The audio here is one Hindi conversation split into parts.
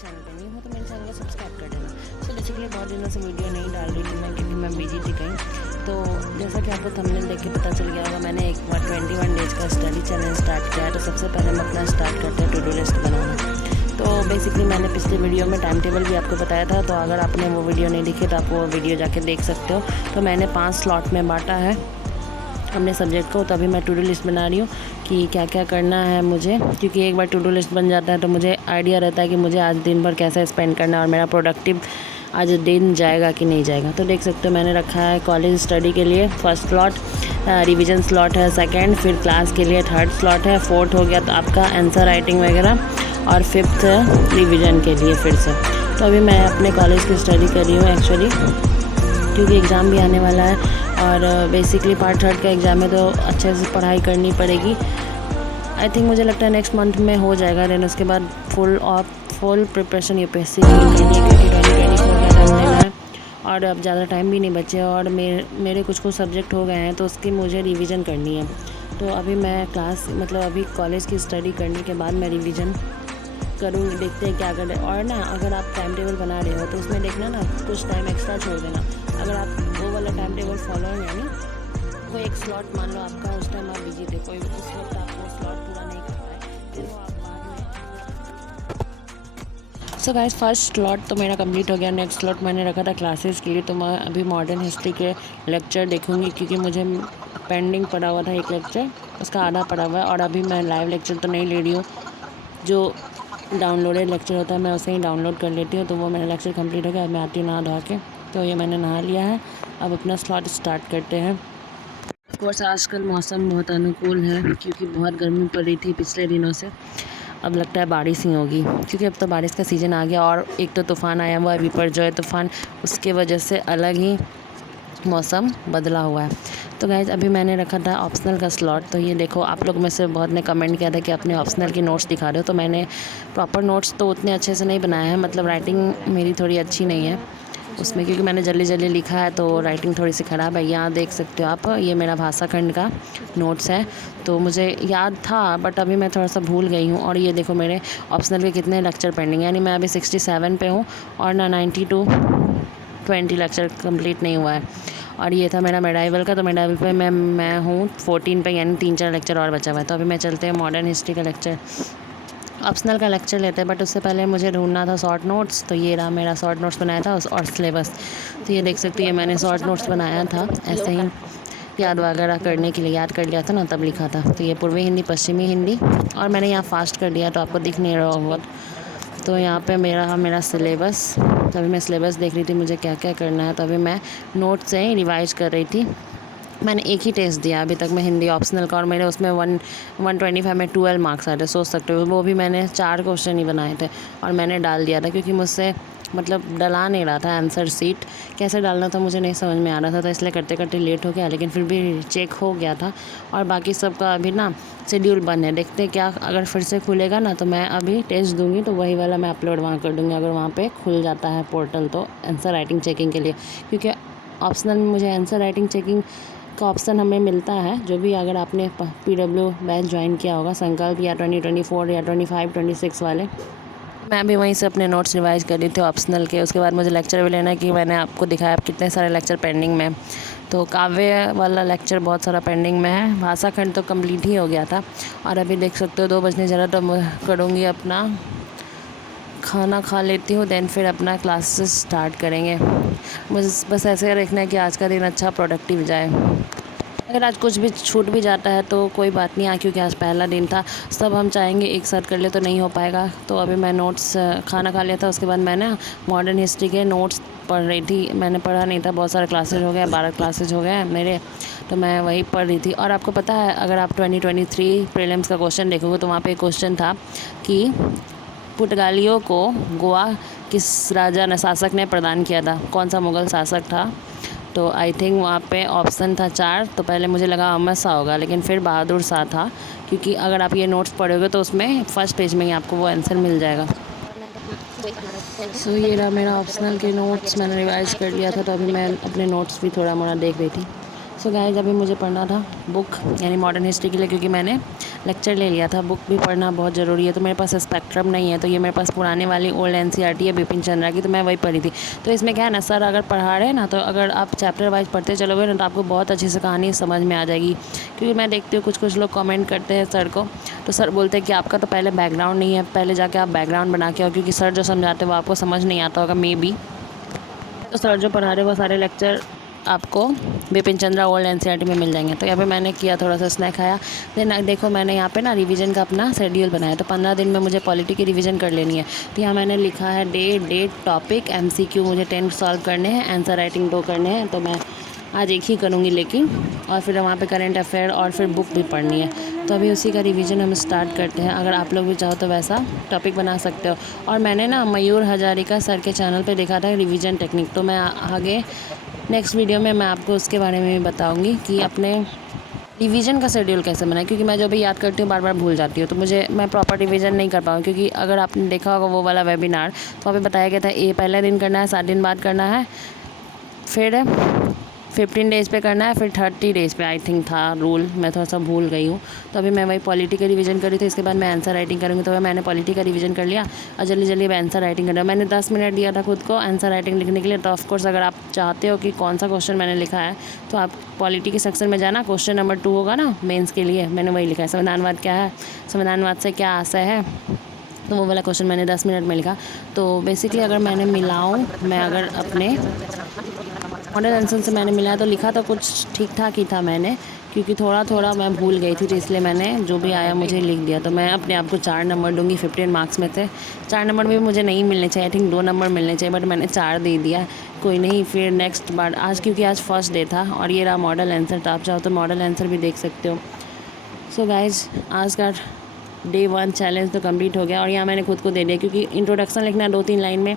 चैनल पे नहीं हो तो मेरे चैनल को सब्सक्राइब कर देना। सो बेसिकली बहुत दिनों से वीडियो नहीं डाल रही थी मैं, क्योंकि मैं बिजी थी कहीं। तो जैसा कि आपको थंबनेल देख के पता चल गया होगा, मैंने एक बार 21 डेज का स्टडी चैलेंज स्टार्ट किया है। तो सबसे पहले हम अपना स्टार्ट करते हैं टू डू लिस्ट बनाना। तो बेसिकली मैंने पिछले वीडियो में टाइम टेबल भी आपको बताया था, तो अगर आपने वो वीडियो नहीं देखी तो आप वो वीडियो जाके देख सकते हो। तो मैंने 5 स्लॉट में बांटा है अपने सब्जेक्ट को। तो अभी मैं टू डू लिस्ट बना रही हूँ कि क्या क्या करना है मुझे, क्योंकि एक बार टू डू लिस्ट बन जाता है तो मुझे आइडिया रहता है कि मुझे आज दिन भर कैसे स्पेंड करना है और मेरा प्रोडक्टिव आज दिन जाएगा कि नहीं जाएगा। तो देख सकते हो मैंने रखा है कॉलेज स्टडी के लिए फर्स्ट स्लॉट, रिवीजन स्लॉट है सेकंड, फिर क्लास के लिए थर्ड स्लॉट है, फोर्थ हो गया तो आपका आंसर राइटिंग वगैरह, और फिफ्थ है रिवीजन के लिए फिर से। तो अभी मैं अपने कॉलेज की स्टडी कर रही हूँ एक्चुअली, क्योंकि एग्ज़ाम भी आने वाला है और बेसिकली पार्ट थर्ड का एग्ज़ाम है तो अच्छे से पढ़ाई करनी पड़ेगी। आई थिंक मुझे लगता है नेक्स्ट मंथ में हो जाएगा। देन उसके बाद फुल प्रिपरेशन यूपीएससी के लिए, क्योंकि 2024 का एग्ज़ाम देना है और अब ज़्यादा टाइम भी नहीं बचे और मेरे कुछ सब्जेक्ट हो गए हैं तो उसकी मुझे रिवीजन करनी है। तो अभी मैं अभी कॉलेज की स्टडी करने के बाद मैं रिवीजन करूँगी। देखते हैं क्या करें। और ना अगर आप टाइम टेबल बना रहे हो तो उसमें देखना ना कुछ टाइम एक्स्ट्रा छोड़ देना। अगर आप वो वाला टाइम टेबल फॉलो है यानी कोई एक स्लॉट मान लो आपका उस टाइम आप बिजी थे, कोई उस वक्त आपको स्लॉट पूरा नहीं कर पाए, फिर वो आप बाद में। सो गाइस फर्स्ट स्लॉट तो मेरा कंप्लीट हो गया। नेक्स्ट स्लॉट मैंने रखा था क्लासेस के लिए, तो मैं अभी मॉडर्न हिस्ट्री के लेक्चर देखूँगी, क्योंकि मुझे पेंडिंग पड़ा हुआ था एक लेक्चर, उसका आधा पड़ा हुआ है। और अभी मैं लाइव लेक्चर तो नहीं ले रही हूँ, जो डाउनलोडेड लेक्चर होता है मैं उसे ही डाउनलोड कर लेती हूँ। तो वो मेरा लेक्चर कंप्लीट हो गया। अब मैं आती हूँ नहा धो के, तो ये मैंने नहा लिया है। अब अपना स्लॉट स्टार्ट करते हैं। ऑफकोर्स आजकल मौसम बहुत अनुकूल है, क्योंकि बहुत गर्मी पड़ रही थी पिछले दिनों से। अब लगता है बारिश ही होगी, क्योंकि अब तो बारिश का सीज़न आ गया। और एक तो तूफ़ान आया हुआ है विपरजॉय तूफ़ान, उसके वजह से अलग ही मौसम बदला हुआ है। तो गाइज़ अभी मैंने रखा था ऑप्शनल का स्लॉट। तो ये देखो आप लोग में से बहुत ने कमेंट किया था कि अपने ऑप्शनल की नोट्स दिखा रहे हो। तो मैंने प्रॉपर नोट्स तो उतने अच्छे से नहीं बनाए हैं, मतलब राइटिंग मेरी थोड़ी अच्छी नहीं है उसमें, क्योंकि मैंने जल्दी जल्दी लिखा है तो राइटिंग थोड़ी सी ख़राब है। यहाँ देख सकते हो आप, ये मेरा भाषा खंड का नोट्स है। तो मुझे याद था बट अभी मैं थोड़ा सा भूल गई हूँ। और ये देखो मेरे ऑप्शनल के कितने लेक्चर पेंडिंग, यानी मैं अभी 67 पे हूँ और ना 20 लेक्चर कंप्लीट नहीं हुआ है। और ये था मेरा मेडाइवल का, तो मेडाइवल पे मैं हूँ 14 पे, यानी 3-4 लेक्चर और बचा हुआ है। तो अभी मैं चलते हैं मॉडर्न हिस्ट्री का लेक्चर, ऑप्शनल का लेक्चर लेते हैं। बट उससे पहले मुझे ढूंढना था शॉर्ट नोट्स। तो ये रहा मेरा शॉर्ट नोट्स बनाया था और सिलेबस। तो ये देख सकते हो ये मैंने शॉर्ट नोट्स बनाया था ऐसे ही याद वगैरह करने के लिए, याद कर लिया था ना तब लिखा था। तो ये पूर्वी हिंदी, पश्चिमी हिंदी, और मैंने यहाँ फास्ट कर दिया तो आपको दिख नहीं रहा होगा। तो यहाँ पे मेरा सिलेबस, तो अभी मैं सिलेबस देख रही थी मुझे क्या क्या करना है। तो अभी मैं नोट से ही रिवाइज कर रही थी। मैंने एक ही टेस्ट दिया अभी तक मैं हिंदी ऑप्शनल का, और मेरे उसमें 125 में 12 मार्क्स आए थे, सोच सकते हो। वो भी मैंने 4 क्वेश्चन ही बनाए थे और मैंने डाल दिया था, क्योंकि मुझसे डला नहीं रहा था आंसर सीट, कैसे डालना था मुझे नहीं समझ में आ रहा था। तो इसलिए करते करते लेट हो गया, लेकिन फिर भी चेक हो गया था। और बाकी सबका अभी ना शेड्यूल बंद है, देखते हैं क्या, अगर फिर से खुलेगा ना तो मैं अभी टेस्ट दूंगी, तो वही वाला मैं अपलोड वहाँ कर दूँगी, अगर वहाँ पर खुल जाता है पोर्टल तो आंसर राइटिंग चेकिंग के लिए। क्योंकि ऑप्शनल में मुझे आंसर राइटिंग चेकिंग का ऑप्शन हमें मिलता है, जो भी अगर आपने PW बैच ज्वाइन किया होगा, संकल्प या 2024 या 25-26 वाले। मैं भी वहीं से अपने नोट्स रिवाइज कर रही थी ऑप्शनल के। उसके बाद मुझे लेक्चर भी लेना है, कि मैंने आपको दिखाया कितने सारे लेक्चर पेंडिंग में। तो काव्य वाला लेक्चर बहुत सारा पेंडिंग में है, भाषा खंड तो कंप्लीट ही हो गया था। और अभी देख सकते हो 2 बजने ज़रा, तो मैं करूँगी अपना खाना खा लेती हूँ, देन फिर अपना क्लासेस स्टार्ट करेंगे। बस ऐसे रखना है कि आज का दिन अच्छा प्रोडक्टिव जाए। अगर आज कुछ भी छूट भी जाता है तो कोई बात नहीं, क्योंकि आज पहला दिन था, सब हम चाहेंगे एक साथ कर ले तो नहीं हो पाएगा। तो अभी मैं नोट्स खाना खा लिया था, उसके बाद मैं ना मॉडर्न हिस्ट्री के नोट्स पढ़ रही थी। मैंने पढ़ा नहीं था, बहुत सारे क्लासेज हो गए, 12 क्लासेज हो गए मेरे, तो मैं वही पढ़ रही थी। और आपको पता है अगर आप 2023 प्रीलिम्स का क्वेश्चन देखोगे तो वहाँ पर एक क्वेश्चन था कि पुर्तगालियों को गोवा किस राजा ने शासक ने प्रदान किया था, कौन सा मुग़ल शासक था। तो आई थिंक वहाँ पे ऑप्शन था 4। तो पहले मुझे लगा अहमद शाह होगा, लेकिन फिर बहादुर शाह था, क्योंकि अगर आप ये नोट्स पढ़ोगे तो उसमें फर्स्ट पेज में ही आपको वो आंसर मिल जाएगा। सो ये रहा मेरा ऑप्शनल के नोट्स, मैंने रिवाइज़ कर लिया था। तो अभी मैं अपने नोट्स भी थोड़ा मोड़ा देख रही थी। सो गाइस अभी मुझे पढ़ना था बुक यानी मॉडर्न हिस्ट्री के लिए, क्योंकि मैंने लेक्चर ले लिया था। बुक भी पढ़ना बहुत ज़रूरी है। तो मेरे पास स्पेक्ट्रम नहीं है, तो ये मेरे पास पुराने वाली ओल्ड एनसीईआरटी है बिपिन चंद्रा की, तो मैं वही पढ़ी थी। तो इसमें क्या है ना, सर अगर पढ़ा रहे हैं ना, तो अगर आप चैप्टर वाइज पढ़ते चलोगे ना, तो आपको बहुत अच्छे से कहानी समझ में आ जाएगी। क्योंकि मैं देखती हूँ कुछ लोग कमेंट करते हैं सर को, तो सर बोलते हैं कि आपका तो पहले बैकग्राउंड नहीं है, पहले जाके आप बैकग्राउंड बना के आओ, क्योंकि सर जो समझाते हैं वो आपको समझ नहीं आता होगा मे बी। तो सर जो पढ़ा रहे वो सारे लेक्चर आपको बिपिन चंद्रा ओल्ड एनसीईआरटी में मिल जाएंगे। तो यहाँ पे मैंने किया, थोड़ा सा स्नैक खाया। देन देखो मैंने यहाँ पे ना रिवीजन का अपना शेड्यूल बनाया। तो 15 दिन में मुझे पॉलिटी की रिवीजन कर लेनी है। तो यहाँ मैंने लिखा है डेट टॉपिक MCQ मुझे 10 सॉल्व करने हैं, आंसर राइटिंग 2 करने हैं। तो मैं आज एक ही करूँगी लेकिन, और फिर वहाँ पे करंट अफेयर और फिर बुक भी पढ़नी है। तो अभी उसी का रिवीजन हम स्टार्ट करते हैं। अगर आप लोग भी चाहो तो वैसा टॉपिक बना सकते हो। और मैंने ना मयूर हजारिका सर के चैनल पे देखा था रिवीजन टेक्निक, तो मैं आगे नेक्स्ट वीडियो में मैं आपको उसके बारे में भी बताऊँगी कि अपने रिवीजन का शेड्यूल कैसे बनाए, क्योंकि मैं जो भी याद करती हूँ बार बार भूल जाती हूँ। तो मैं प्रॉपर रिवीजन नहीं कर पाऊँ, क्योंकि अगर आपने देखा होगा वो वाला वेबिनार, तो वहाँ पे बताया गया था ये पहले दिन करना है, 7 दिन बाद करना है, फिर 15 डेज़ पे करना है, फिर 30 डेज़ पे आई थिंक था रूल, मैं थोड़ा सा भूल गई हूँ। तो अभी मैं वही पॉलिटी का रिवीजन कर रही थी, इसके बाद मैं आंसर राइटिंग करूँगी। तो मैंने पॉलिटी का रिवीजन कर लिया और जल्दी जल्दी मैं आंसर राइटिंग कर लिया। मैंने 10 मिनट दिया था खुद को आंसर राइटिंग लिखने के लिए। तो ऑफकोर्स अगर आप चाहते हो कि कौन सा क्वेश्चन मैंने लिखा है, तो आप पॉलिटी के सेक्शन में जाना, क्वेश्चन नंबर 2 होगा ना मेंस के लिए, मैंने वही लिखा है, संविधानवाद क्या है, संविधानवाद से क्या आशय है। तो वो वाला क्वेश्चन मैंने 10 मिनट में लिखा। तो बेसिकली अगर मैंने मिलाऊँ, मैं अगर अपने मॉडल आंसर से मैंने मिलाया, तो लिखा तो कुछ ठीक ठाक ही था मैंने, क्योंकि थोड़ा थोड़ा मैं भूल गई थी, तो इसलिए मैंने जो भी आया मुझे लिख दिया। तो मैं अपने आप को 4 नंबर दूंगी 15 मार्क्स में से। 4 नंबर भी मुझे नहीं मिलने चाहिए, आई थिंक 2 नंबर मिलने चाहिए, बट मैंने 4 दे दिया। कोई नहीं, फिर नेक्स्ट बार आज, क्योंकि आज फर्स्ट डे था और ये रहा मॉडल आंसर। तो आप चाहो तो मॉडल आंसर भी देख सकते हो। सो गाइज आज का Day 1 चैलेंज तो कंप्लीट हो गया। और यहाँ मैंने खुद को दे दिया, क्योंकि इंट्रोडक्शन लिखना है 2-3 लाइन में,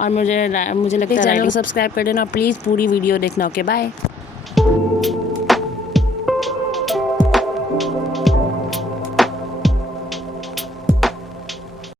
और मुझे लगता है चैनल को सब्सक्राइब कर देना, प्लीज़ पूरी वीडियो देखना। Okay bye.